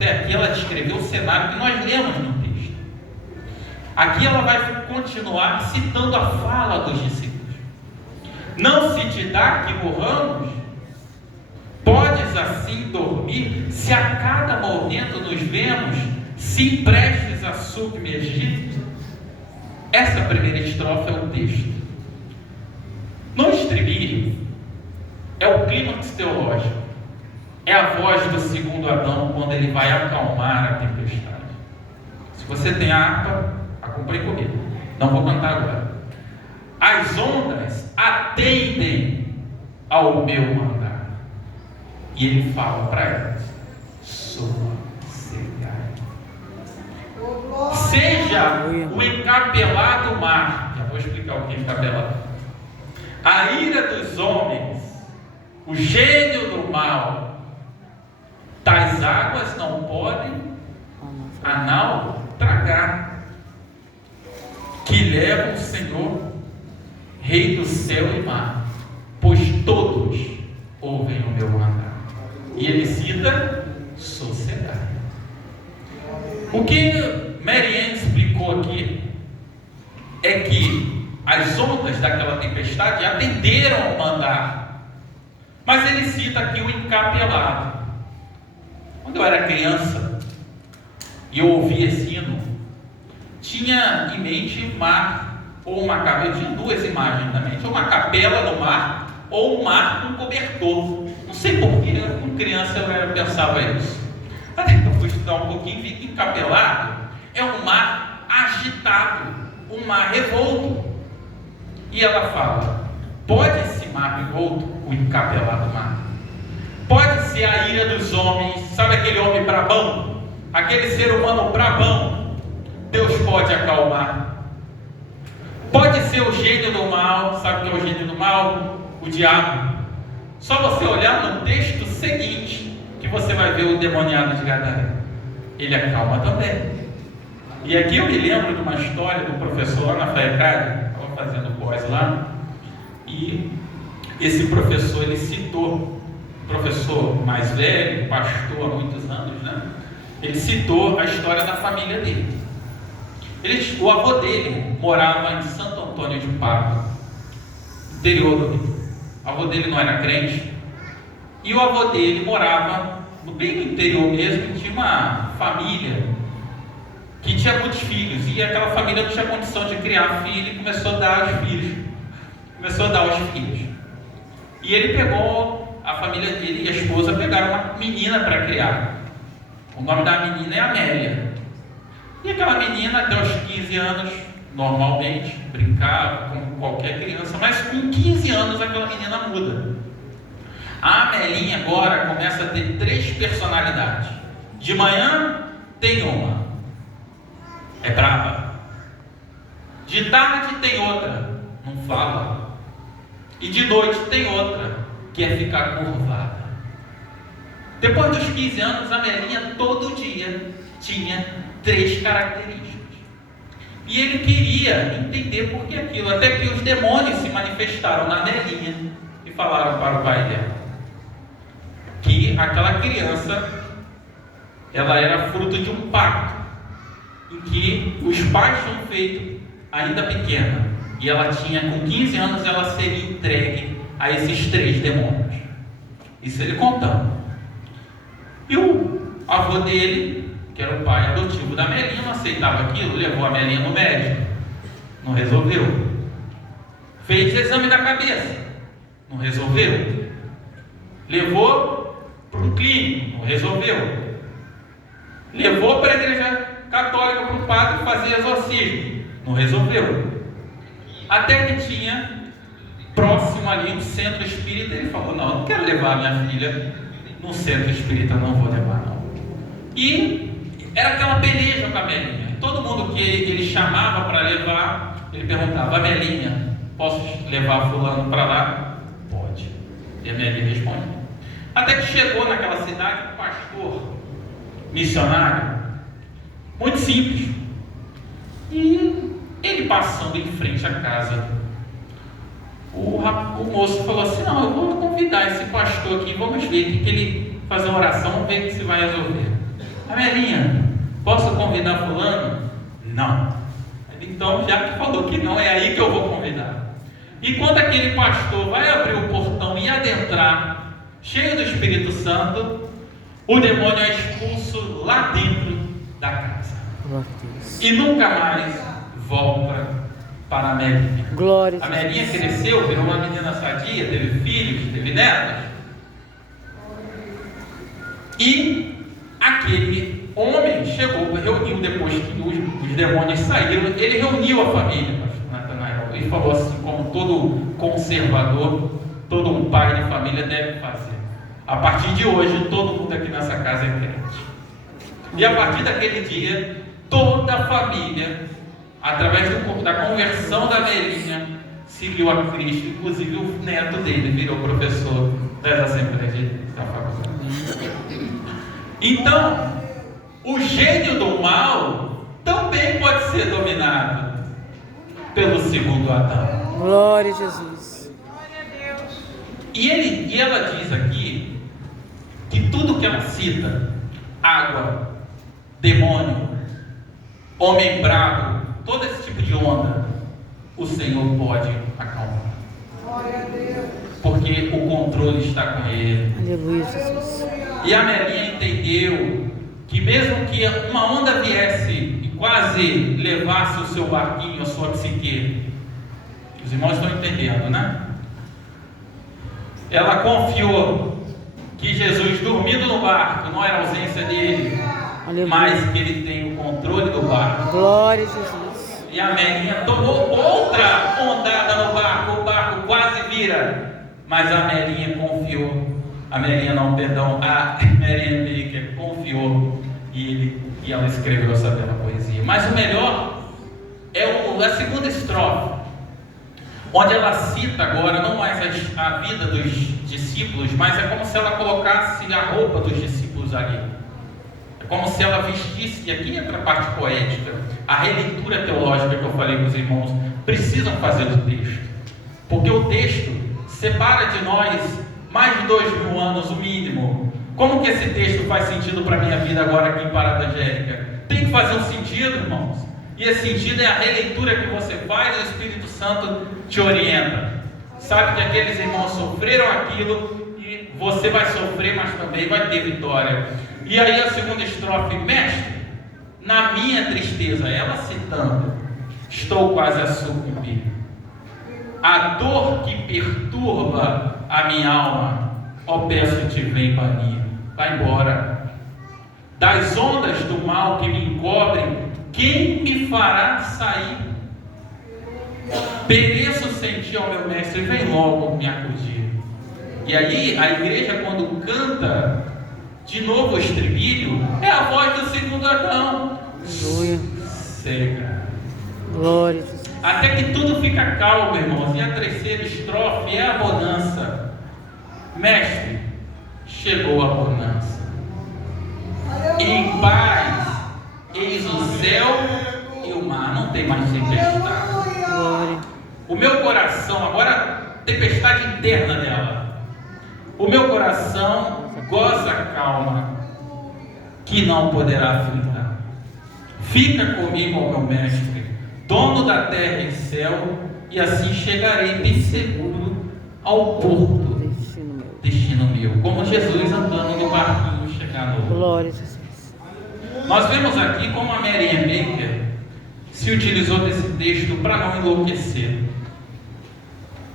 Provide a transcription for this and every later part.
Aqui ela descreveu o cenário que nós lemos no texto. Aqui ela vai continuar citando a fala dos discípulos. Não se te dá que morramos? Podes assim dormir, se a cada momento nos vemos, se prestes a submergir? Essa primeira estrofe é o texto. No estribilho, é o clímax teológico. É a voz do segundo Adão quando ele vai acalmar a tempestade. Se você tem a harpa, acompanhe comigo. Não vou cantar agora. As ondas atendem ao meu mandar. E ele fala para elas: sossegai. Seja o encapelado mar. Já vou explicar o que é encapelado. A ira dos homens, o gênio do mal, tais águas não podem a nau tragar, que leva o Senhor, Rei do céu e mar, pois todos ouvem o meu mandar. E ele cita sociedade. O que Mary Ann explicou aqui é que as ondas daquela tempestade atenderam ao mandar, mas ele cita aqui o encapelado. Quando eu era criança e eu ouvia esse hino, tinha em mente mar ou uma capela. Eu tinha duas imagens na mente: ou uma capela no mar, ou um mar com cobertor. Não sei porquê, como criança eu pensava isso. Até que eu fui estudar um pouquinho e vi que encapelado é um mar agitado, um mar revolto. E ela fala: pode esse mar revolto, o encapelado mar? Pode ser a ira dos homens, sabe aquele homem brabão? Aquele ser humano brabão, Deus pode acalmar. Pode ser o gênio do mal, sabe o que é o gênio do mal? O diabo. Só você olhar no texto seguinte, que você vai ver o demoniado de Gadara. Ele acalma também. E aqui eu me lembro de uma história do professor lá na FAECAD, estava fazendo pós lá, e esse professor, ele citou, professor mais velho, pastor há muitos anos, né? Ele citou a história da família dele. O avô dele morava em Santo Antônio de Pádua, interior do Rio. O avô dele não era crente, e o avô dele morava bem no interior mesmo, e tinha uma família que tinha muitos filhos, e aquela família não tinha condição de criar filho, e começou a dar aos filhos. E ele pegou, a família dele e a esposa pegaram uma menina para criar. O nome da menina é Amélia. E aquela menina, até os 15 anos, normalmente, brincava com qualquer criança, mas com 15 anos aquela menina muda. A Amelinha agora começa a ter 3 personalidades. De manhã tem uma, é brava. De tarde tem outra, não fala. E de noite tem outra, que é ficar curvada. Depois dos 15 anos, a Melinha todo dia tinha 3 características. E ele queria entender por que aquilo, até que os demônios se manifestaram na Melinha e falaram para o pai dela que aquela criança, ela era fruto de um pacto em que os pais tinham feito ainda pequena, e ela tinha, com 15 anos, ela seria entregue a esses 3 demônios. Isso ele contando. E o avô dele, que era o pai adotivo da Melinha, não aceitava aquilo, levou a Melinha no médico, não resolveu. Fez exame da cabeça, não resolveu. Levou para um clínico, não resolveu. Levou para a igreja católica, para o padre fazer exorcismo, não resolveu. Até que tinha próximo ali um centro espírita, ele falou: não quero levar minha filha num centro espírita, não vou levar não. E era aquela peleja com a Melinha. Todo mundo que ele chamava para levar, ele perguntava: a Melinha, posso levar fulano para lá? Pode. E a Melinha responde. Até que chegou naquela cidade um pastor missionário, muito simples, e ele passando em frente à casa, o moço falou assim: não, eu vou convidar esse pastor aqui, vamos ver o que ele fazer uma oração, vamos ver o que se vai resolver. Amelinha, posso convidar fulano? Não. Então, já que falou que não, é aí que eu vou convidar. E quando aquele pastor vai abrir o portão e adentrar, cheio do Espírito Santo, o demônio é expulso lá dentro da casa. E nunca mais volta para a Amelinha. Glória. A Amelinha cresceu, virou uma menina sadia, teve filhos, teve netos. E aquele homem chegou, reuniu depois que os demônios saíram, ele reuniu a família, pastor Natanael. Ele falou assim, como todo conservador, todo um pai de família deve fazer. A partir de hoje, todo mundo aqui nessa casa é crente. E a partir daquele dia, toda a família, através da conversão da Amelinha, seguiu a Cristo. Inclusive o neto dele virou professor das Assembleias da faculdade. Então, o gênio do mal também pode ser dominado pelo segundo Adão. Glória a Jesus. E ela diz aqui que tudo que ela cita, água, demônio, homem bravo, todo esse tipo de onda, o Senhor pode acalmar. Porque o controle está com ele. Aleluia, Jesus. E a Amelinha entendeu que mesmo que uma onda viesse e quase levasse o seu barquinho, a sua psique, os irmãos estão entendendo, né? Ela confiou que Jesus, dormindo no barco, não era a ausência dele, Aleluia. mas que ele tem o controle do barco. Glória a Jesus. E a Amelinha tomou outra ondada no barco, o barco quase vira, mas a Amelinha confiou. A Amelinha Baker confiou e ela escreveu essa bela poesia. Mas o melhor é a segunda estrofe, onde ela cita agora não mais a vida dos discípulos, mas é como se ela colocasse a roupa dos discípulos ali. É como se ela vestisse, e aqui entra a parte poética, a releitura teológica que eu falei com os irmãos, precisam fazer do texto, porque o texto separa de nós mais de 2000 anos, o mínimo. Como que esse texto faz sentido para a minha vida agora aqui em Parada Angélica? Tem que fazer um sentido, irmãos. E esse sentido é a releitura que você faz e o Espírito Santo te orienta. Sabe que aqueles irmãos sofreram aquilo e você vai sofrer, mas também vai ter vitória. E aí a segunda estrofe, mestre, na minha tristeza, ela citando, estou quase a sucumbir. A dor que perturba a minha alma, ó peço-te, vem banir, vai embora. Das ondas do mal que me encobrem, quem me fará sair? Pereço sem ti, ó meu mestre, vem logo me acudir. E aí a igreja, quando canta de novo o estribilho, é a voz do segundo Adão. Aleluia. Cega. Glória a Jesus. Até que tudo fica calmo, irmãos. E a terceira estrofe é a bonança. Mestre, chegou a bonança. Em paz, eis o céu e o mar. Não tem mais tempestade. Glória. O meu coração, agora, tempestade interna dela. O meu coração goza a calma, que não poderá aflitar. Fica comigo, ó meu mestre, dono da terra e céu, e assim chegarei bem seguro ao porto, destino meu, como Jesus andando no barquinho chegar no. Glória a Jesus. Nós vemos aqui como a Amelinha Baker se utilizou desse texto para não enlouquecer,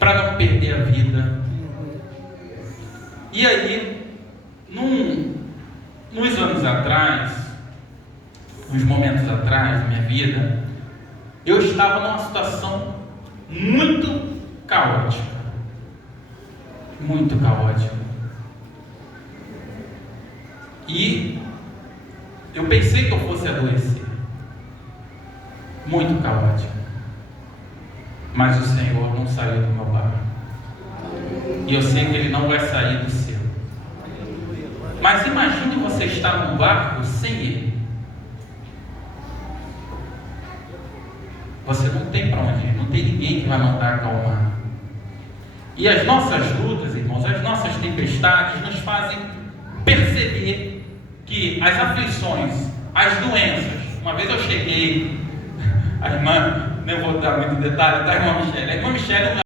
para não perder a vida. E aí, uns anos atrás, uns momentos atrás da minha vida, eu estava numa situação muito caótica. Muito caótica. E eu pensei que eu fosse adoecer. Muito caótica. Mas o Senhor não saiu do meu barco. E eu sei que Ele não vai sair do seu. Mas imagine você estar num barco sem Ele. Você não tem para onde ir, não tem ninguém que vai mandar acalmar. E as nossas lutas, irmãos, as nossas tempestades nos fazem perceber que as aflições, as doenças, uma vez eu cheguei, a irmã, não vou dar muito detalhe, da irmã Michele. A irmã Michele